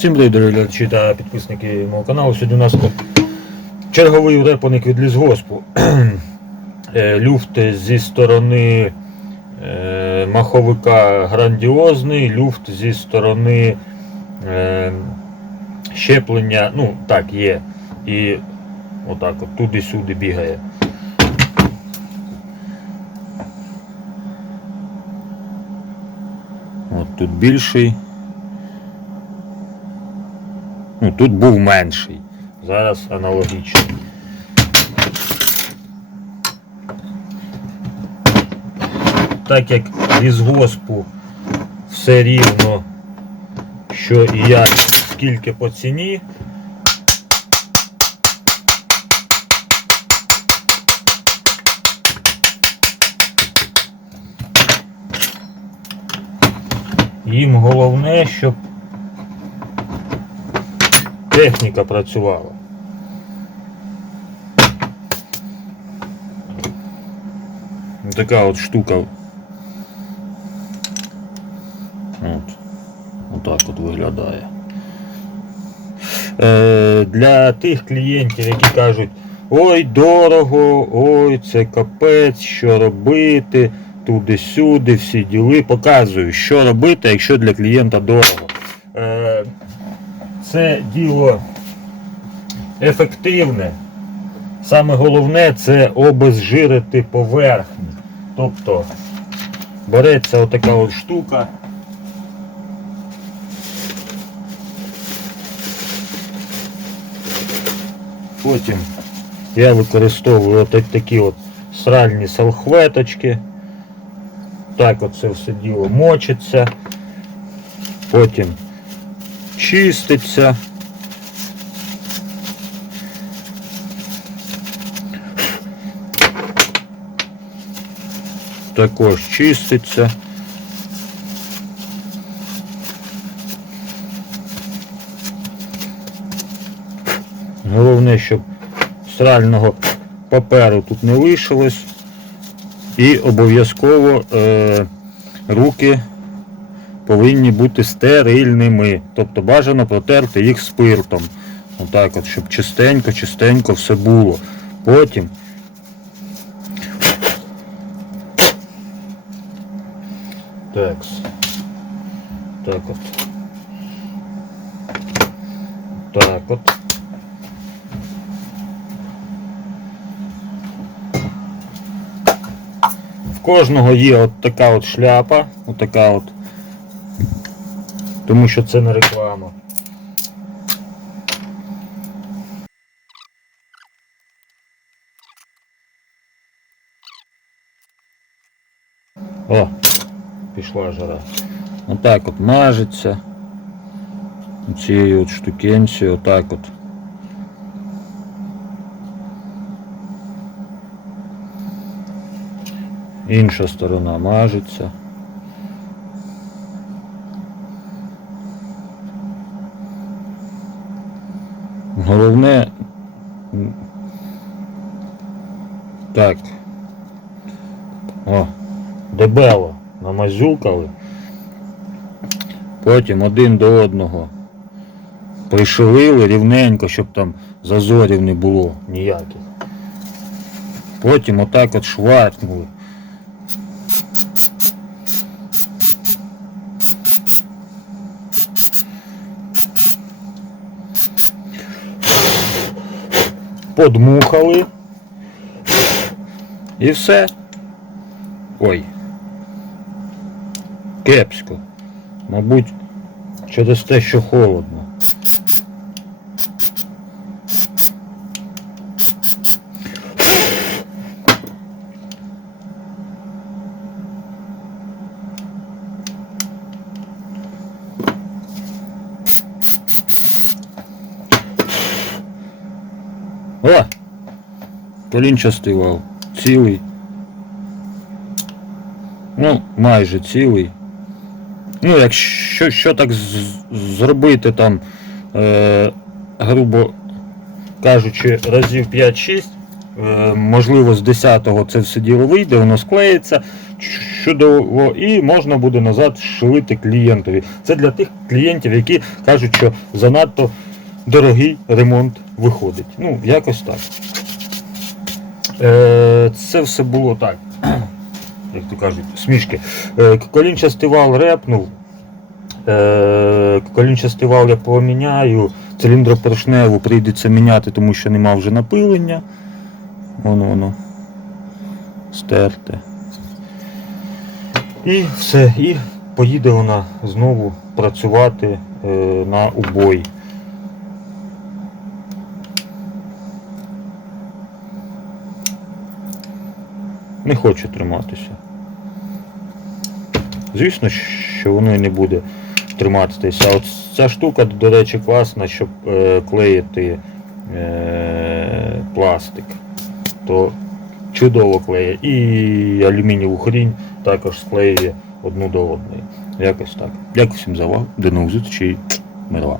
Всім привіт, дорогі глядачі та підписники мого каналу. Сьогодні у нас черговий репоник від лісгоспу. Е, Люфт зі сторони е, маховика грандіозний, люфт зі сторони е, щеплення, ну так, є. І отак от туди-сюди бігає. От тут більший. Ну, тут був менший. Зараз аналогічний. Так як лісгоспу все рівно, що і як, скільки по ціні. Їм головне, щоб техніка працювала. Ось Така от штука. От. Отак от виглядає. Е, для тих клієнтів, які кажуть, ой, дорого, ой, це капець, що робити, туди-сюди, всі діли. Показую, що робити, якщо для клієнта дорого. Це діло ефективне. Саме головне це обезжирити поверхню. Тобто береться отака от штука. Потім я використовую от такі от сральні салхветочки. Так от це все діло мочиться. Потім чиститься. Також чиститься. Головне, щоб срального паперу тут не лишилось. І обов'язково е, руки повинні бути стерильними. Тобто бажано протерти їх спиртом. Отак от, щоб чистенько, чистенько все було. Потім так. Так от. Так от. В кожного є от така от шляпа, от така от. Тому що це не реклама. О, пішла жара. Отак от мажеться. Цією от штукенцією, отак от. Інша сторона мажеться. Головне. Так. О, дебело намазюкали. Потім один до одного пришивили рівненько, щоб там зазорів не було ніяких. Потім отак от шваркнули. Подмухали. І все. Ой. Кепсько. Мабуть, через те, що холодно. О! Колінчастий вал. Цілий. Ну, майже цілий. Ну, якщо що так зробити там, е, грубо кажучи, разів 5-6, Е, Можливо, з 10-го це все діло вийде, воно склеїться чудово, і можна буде назад шилити клієнтові. Це для тих клієнтів, які кажуть, що занадто дорогий ремонт виходить. Ну, якось так. Е, Це все було так. Як то кажуть, смішки. Е, Колінчастий вал репнув. Е, Колінчастий вал я поміняю. Циліндропоршневу прийдеться міняти, тому що нема вже напилення. Воно воно стерте. І все. І поїде вона знову працювати на убой. Не хочу триматися. Звісно, що воно і не буде триматися. А от ця штука, до речі, класна, щоб е, клеїти е, пластик. То чудово клеє. І алюмінієву хрінь також склеює одну до одної. Якось так. Дякую всім за увагу. До нових зустрічей. Мирова.